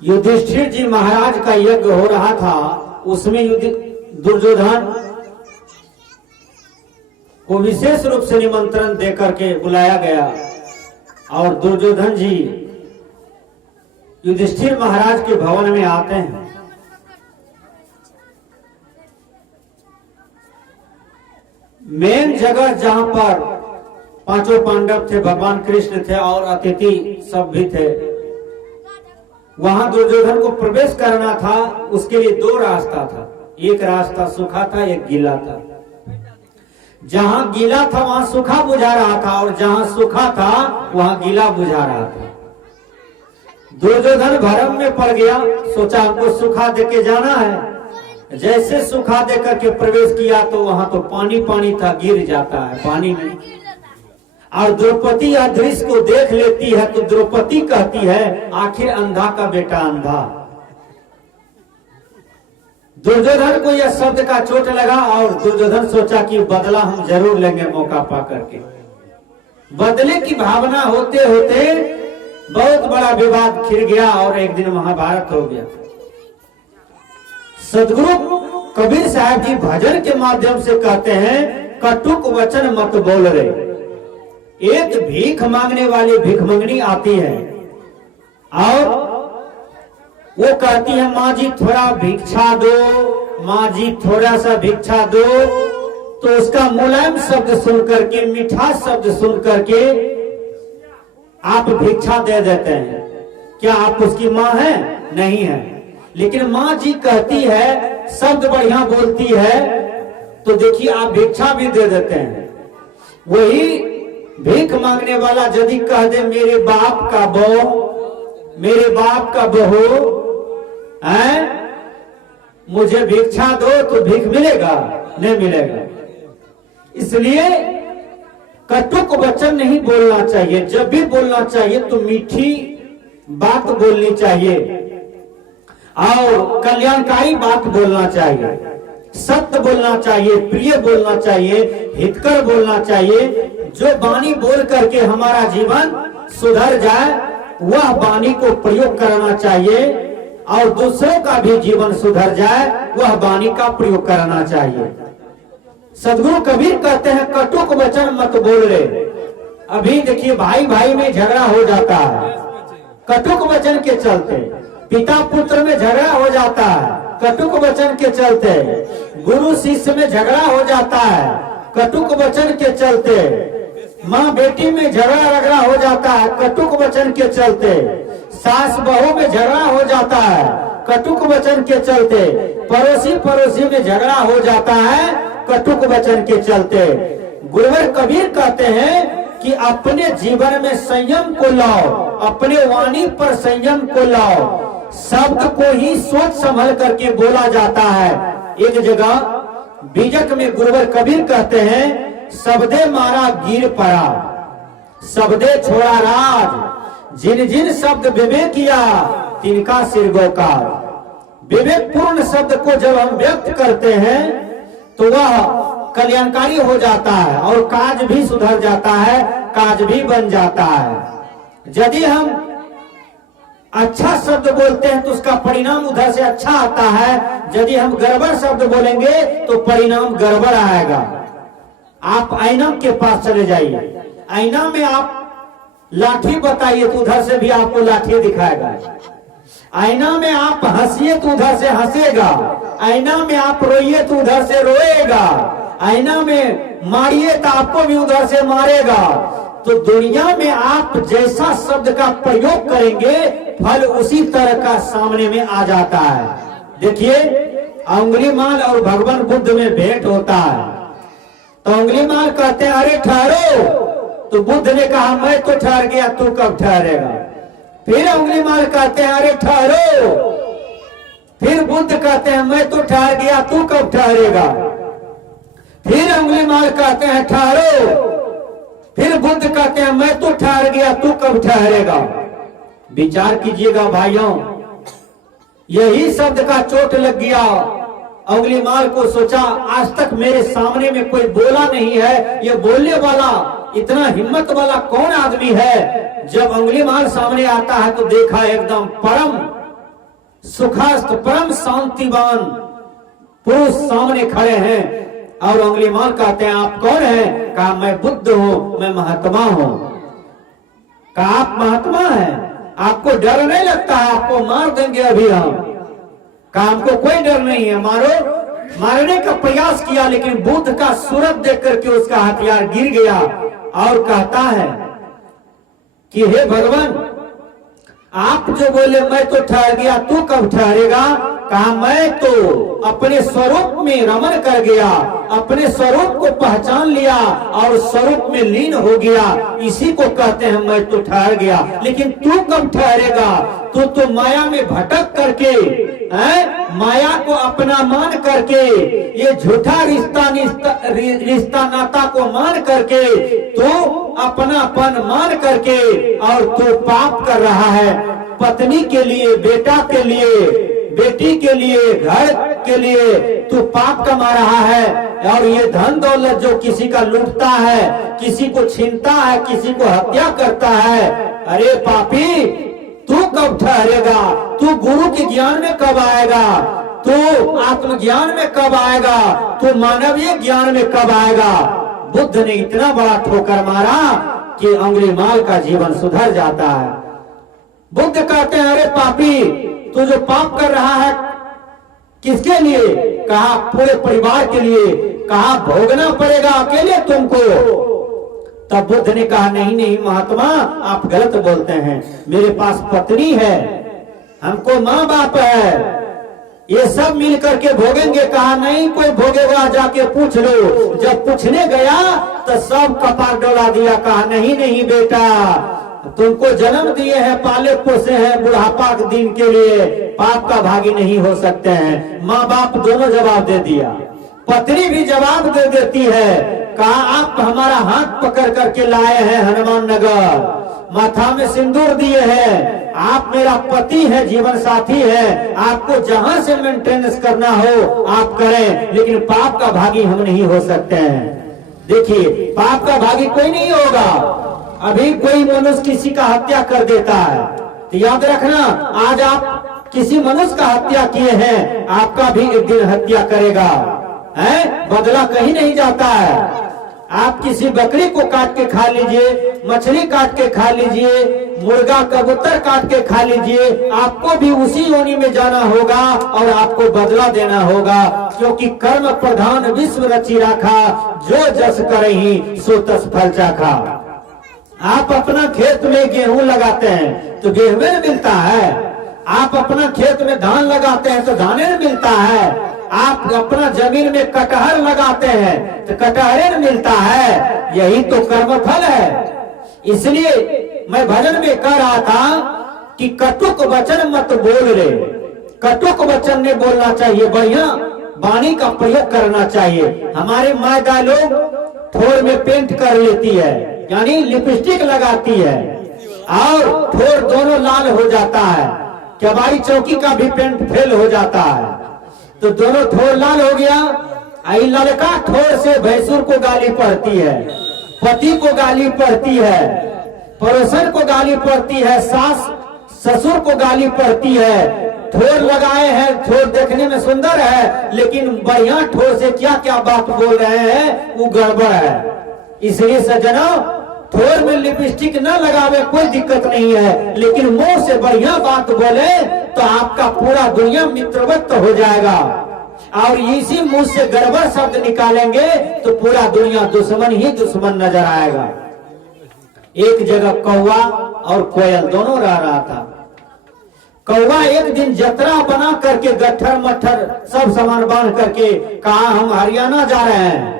युधिष्ठिर जी महाराज का यज्ञ हो रहा था। उसमें दुर्योधन को विशेष रूप से निमंत्रण देकर के बुलाया गया और दुर्योधन जी युधिष्ठिर महाराज के भवन में आते हैं। मेन जगह जहां पर पांचों पांडव थे, भगवान कृष्ण थे और अतिथि सब भी थे, वहां दुर्योधन को प्रवेश करना था। उसके लिए दो रास्ता था, एक रास्ता सूखा था, एक गीला था। जहां गीला था वहां सूखा बुझा रहा था और जहां सूखा था वहां गीला बुझा रहा था। दुर्योधन भरम में पड़ गया, सोचा हमको सूखा देके जाना है। जैसे सूखा देकर के प्रवेश किया तो वहां तो पानी पानी था, गिर जाता है पानी में। और द्रौपदी यह दृश्य को देख लेती है तो द्रौपदी कहती है आखिर अंधा का बेटा अंधा। दुर्योधन को यह शब्द का चोट लगा और दुर्योधन सोचा कि बदला हम जरूर लेंगे मौका पा करके। बदले की भावना होते होते बहुत बड़ा विवाद छिड़ गया और एक दिन महाभारत हो गया। सदगुरु कबीर साहब जी भजन के माध्यम से कहते हैं कटुक वचन मत बोल रहे। एक भीख मांगने वाली भीख मंगनी आती है और वो कहती है माँ जी थोड़ा भिक्षा दो, माँ जी थोड़ा सा भिक्षा दो। तो उसका मुलायम शब्द सुन करके, मीठा शब्द सुन करके आप भिक्षा दे देते हैं। क्या आप उसकी माँ है? नहीं है। लेकिन माँ जी कहती है, शब्द बढ़िया बोलती है, तो देखिए आप भिक्षा भी दे देते हैं। वही भीख मांगने वाला यदि कह दे मेरे बाप का बहू, मेरे बाप का बहू है, मुझे भिक्षा दो, तो भीख मिलेगा? नहीं मिलेगा। इसलिए कटुक वचन नहीं बोलना चाहिए। जब भी बोलना चाहिए तो मीठी बात बोलनी चाहिए और कल्याणकारी बात बोलना चाहिए, सत्य बोलना चाहिए, प्रिय बोलना चाहिए, हितकर बोलना चाहिए। जो वाणी बोल करके हमारा जीवन सुधर जाए वह वाणी को प्रयोग करना चाहिए और दूसरों का भी जीवन सुधर जाए वह वाणी का प्रयोग करना चाहिए। सदगुरु कबीर कहते हैं कटुक वचन मत बोल रे। अभी देखिए भाई भाई में झगड़ा हो जाता है कटुक वचन के चलते, पिता पुत्र में झगड़ा हो जाता है कटुक वचन के चलते, गुरु शिष्य में झगड़ा हो जाता है कटुक वचन के चलते, माँ बेटी में झगड़ा रगड़ा हो जाता है कटुक वचन के चलते, सास बहू में झगड़ा हो जाता है कटुक वचन के चलते, पड़ोसी पड़ोसी में झगड़ा हो जाता है कटुक वचन के चलते। गुरुवर कबीर कहते हैं कि अपने जीवन में संयम को लाओ, अपने वाणी पर संयम को लाओ। शब्द को ही सोच संभल करके बोला जाता है। एक जगह बीजक में गुरुवर कबीर कहते हैं शब्दे मारा गिर पड़ा, शब्दे छोड़ा राज, जिन जिन शब्द विवेक किया तिनका सिर गोकार। विवेक पूर्ण शब्द को जब हम व्यक्त करते हैं तो वह कल्याणकारी हो जाता है और काज भी सुधर जाता है, काज भी बन जाता है। यदि हम अच्छा शब्द बोलते हैं तो उसका परिणाम उधर से अच्छा आता है। यदि हम गड़बड़ शब्द बोलेंगे तो परिणाम गड़बड़ आएगा। आप आईना के पास चले जाइए, आईना में आप लाठी बताइए तो उधर से भी आपको लाठी दिखाएगा। आईना में आप हंसिए तो उधर से हंसेगा, आईना में आप रोइए तो उधर से रोएगा, आईना में मारिए तो आपको भी उधर से मारेगा। तो दुनिया में आप जैसा शब्द का प्रयोग करेंगे फल उसी तरह का सामने में आ जाता है। देखिए अंगुलीमाल और भगवान बुद्ध में भेंट होता है तो अंगुलीमाल कहते हैं अरे ठहरो, तो बुद्ध ने कहा मैं तो ठहर गया, तू कब ठहरेगा? फिर अंगुलीमाल कहते हैं अरे ठहरो, फिर बुद्ध कहते हैं मैं तो ठहर गया, तू कब ठहरेगा? फिर अंगुलीमाल कहते हैं ठहरो, फिर बुद्ध कहते हैं मैं तो ठहर गया, तू कब ठहरेगा? विचार कीजिएगा भाइयों, यही शब्द का चोट लग गया अंगुलीमाल को। सोचा आज तक मेरे सामने में कोई बोला नहीं है, ये बोलने वाला इतना हिम्मत वाला कौन आदमी है? जब अंगुलीमाल सामने आता है तो देखा एकदम परम सुखस्थ परम शांतिवान पुरुष सामने खड़े हैं और अंगुलीमाल कहते हैं आप कौन हैं? कहा मैं बुद्ध हूं, मैं महात्मा हूं। कहा आप महात्मा हैं, आपको डर नहीं लगता है? आपको मार देंगे अभी हम। कहा हमको कोई डर नहीं है, मारो। मारने का प्रयास किया लेकिन बुद्ध का सूरत देख करके उसका हथियार गिर गया और कहता है कि हे भगवान, आप जो बोले मैं तो ठहर गया, तू कब ठहरेगा? कहा मैं तो अपने स्वरूप में रमन कर गया, अपने स्वरूप को पहचान लिया और स्वरूप में लीन हो गया, इसी को कहते हैं मैं तो ठहर गया। लेकिन तू कब ठहरेगा? तू तो माया में भटक करके, माया को अपना मान करके, ये झूठा रिश्ता नाता को मान करके, तो अपनापन मान करके और तू पाप कर रहा है। पत्नी के लिए, बेटा के लिए, बेटी के लिए, घर के लिए तू पाप कमा रहा है। और ये धन दौलत जो किसी का लूटता है, किसी को छीनता है, किसी को हत्या करता है, अरे पापी तू कब ठहरेगा? तू गुरु के ज्ञान में कब आएगा? तू आत्मज्ञान में कब आएगा? तू मानवीय ज्ञान में कब आएगा? बुद्ध ने इतना बड़ा ठोकर मारा कि अंगुलीमाल का जीवन सुधर जाता है। बुद्ध कहते हैं अरे पापी, तू जो पाप कर रहा है किसके लिए? कहा पूरे परिवार के लिए। कहा भोगना पड़ेगा अकेले तुमको। तब बुद्ध ने कहा नहीं नहीं महात्मा, आप गलत बोलते हैं, मेरे पास पत्नी है, हमको माँ बाप है, ये सब मिल करके भोगेंगे। कहा नहीं कोई भोगेगा, जाके पूछ लो। जब पूछने गया तो सब कपार डोला दिया। कहा नहीं नहीं बेटा, तुमको जन्म दिए हैं, पाले पोसे हैं बुढ़ापा के दिन के लिए, पाप का भागी नहीं हो सकते हैं। माँ बाप दोनों जवाब दे दिया, पत्नी भी जवाब दे देती है। कहा आप हमारा हाथ पकड़ करके लाए हैं हनुमान नगर, माथा में सिंदूर दिए हैं, आप मेरा पति है, जीवन साथी है, आपको जहां से मेंटेनेंस करना हो आप करें, लेकिन पाप का भागी हम नहीं हो सकते हैं। देखिए पाप का भागी कोई नहीं होगा। अभी कोई मनुष्य किसी का हत्या कर देता है तो याद रखना, आज आप किसी मनुष्य का हत्या किए हैं, आपका भी एक दिन हत्या करेगा, है? बदला कहीं नहीं जाता है। आप किसी बकरी को काट के खा लीजिए, मछली काट के खा लीजिए, मुर्गा कबूतर काट के खा लीजिए, आपको भी उसी योनि में जाना होगा और आपको बदला देना होगा। क्योंकि कर्म प्रधान विश्व रची राखा, जो जस करही सो तस फल चाखा। आप अपना खेत में गेहूं लगाते हैं तो गेहूं में मिलता है, आप अपना खेत में धान लगाते हैं तो धाने में मिलता है, आप अपना जमीन में कटहल लगाते हैं तो कटहरे में मिलता है। यही तो कर्मफल है। इसलिए मैं भजन में कह रहा था कि कटुक वचन मत बोल रे, कटुक वचन ने बोलना चाहिए, बढ़िया वाणी का प्रयोग करना चाहिए। हमारे मायदा लोग ठोर में पेंट कर लेती है, यानी लिपस्टिक लगाती है और ठोर दोनों लाल हो जाता है। कबाड़ी चौकी का भी पेंट फेल हो जाता है तो दोनों ठोर लाल हो गया। आई लड़का ठोर से भैंसुर को गाली पड़ती है, पति को गाली पड़ती है, पड़ोसन को गाली पड़ती है, सास ससुर को गाली पड़ती है। ठोर लगाए हैं, ठोर देखने में सुंदर है, लेकिन बढ़िया ठोर से क्या क्या बात बोल रहे हैं वो गड़बड़ है। इसलिए सज्जनों, ठोर में लिपस्टिक न लगावे कोई दिक्कत नहीं है, लेकिन मुंह से बढ़िया बात बोले तो आपका पूरा दुनिया मित्रवत हो जाएगा। और इसी मुंह से गड़बड़ शब्द निकालेंगे तो पूरा दुनिया दुश्मन ही दुश्मन नजर आएगा। एक जगह कौवा और कोयल दोनों रह रहा था। कौवा एक दिन जतरा बना करके गट्ठर मट्ठर सब सामान बांध करके कहा हम हरियाणा जा रहे हैं।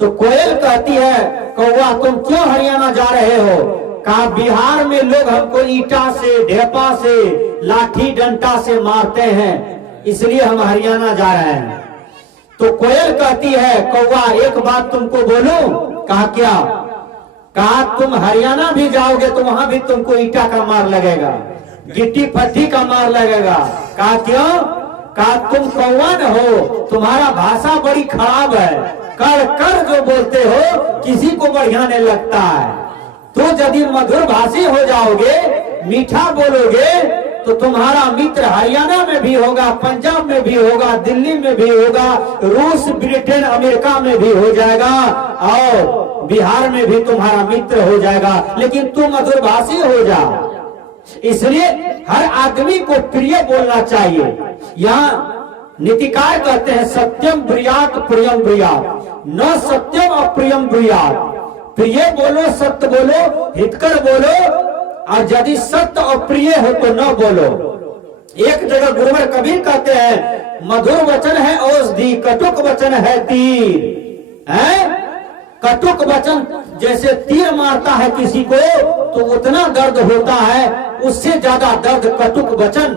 तो कोयल कहती है कौवा तुम क्यों हरियाणा जा रहे हो? कहा बिहार में लोग हमको ईटा से, ढेपा से, लाठी डंडा से मारते हैं, इसलिए हम हरियाणा जा रहे हैं। तो कोयल कहती है कौवा एक बात तुमको बोलूं? कहा क्या? कहा तुम हरियाणा भी जाओगे तो वहां भी तुमको ईटा का मार लगेगा, गिट्टी फट्टी का मार लगेगा। कहा क्यों? कहा तुम कौवा न हो, तुम्हारा भाषा बड़ी खराब है, कर कर जो बोलते हो किसी को बढ़िया नहीं लगता है। तो यदि मधुर भाषी हो जाओगे, मीठा बोलोगे तो तुम्हारा मित्र हरियाणा में भी होगा, पंजाब में भी होगा, दिल्ली में भी होगा, रूस, ब्रिटेन, अमेरिका में भी हो जाएगा और बिहार में भी तुम्हारा मित्र हो जाएगा, लेकिन तुम मधुरभाषी हो जा। इसलिए हर आदमी को प्रिय बोलना चाहिए। यहाँ नीतिकार कहते हैं सत्यम ब्रियात प्रियम ब्रियात, न सत्यम अप्रियम ब्रियात। प्रिय बोलो, सत्य बोलो, हितकर बोलो, और यदि सत्य अप्रिय हो तो न बोलो। एक जगह गुरुवर कबीर कहते हैं मधुर वचन है औषधि, कटुक वचन है तीर। है कटुक वचन जैसे तीर मारता है किसी को तो उतना दर्द होता है, उससे ज्यादा दर्द कटुक वचन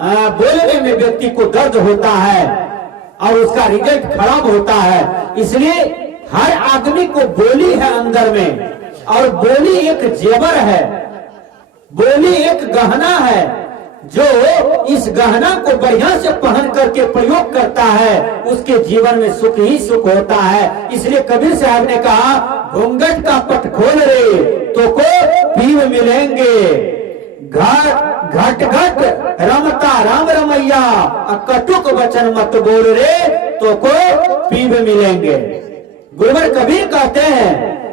बोलने में व्यक्ति को दर्द होता है और उसका रिजल्ट खराब होता है। इसलिए हर आदमी को बोली है अंदर में, और बोली एक जेवर है, बोली एक गहना है। जो इस गहना को बढ़िया से पहन करके प्रयोग करता है उसके जीवन में सुख ही सुख होता है। इसलिए कबीर साहब ने कहा घूंघट का पट खोल रे तो को पीव मिलेंगे, घट घट रमता राम रमैया, कटुक वचन मत बोल रे तो को पीव मिलेंगे। गुरुवर कबीर कहते हैं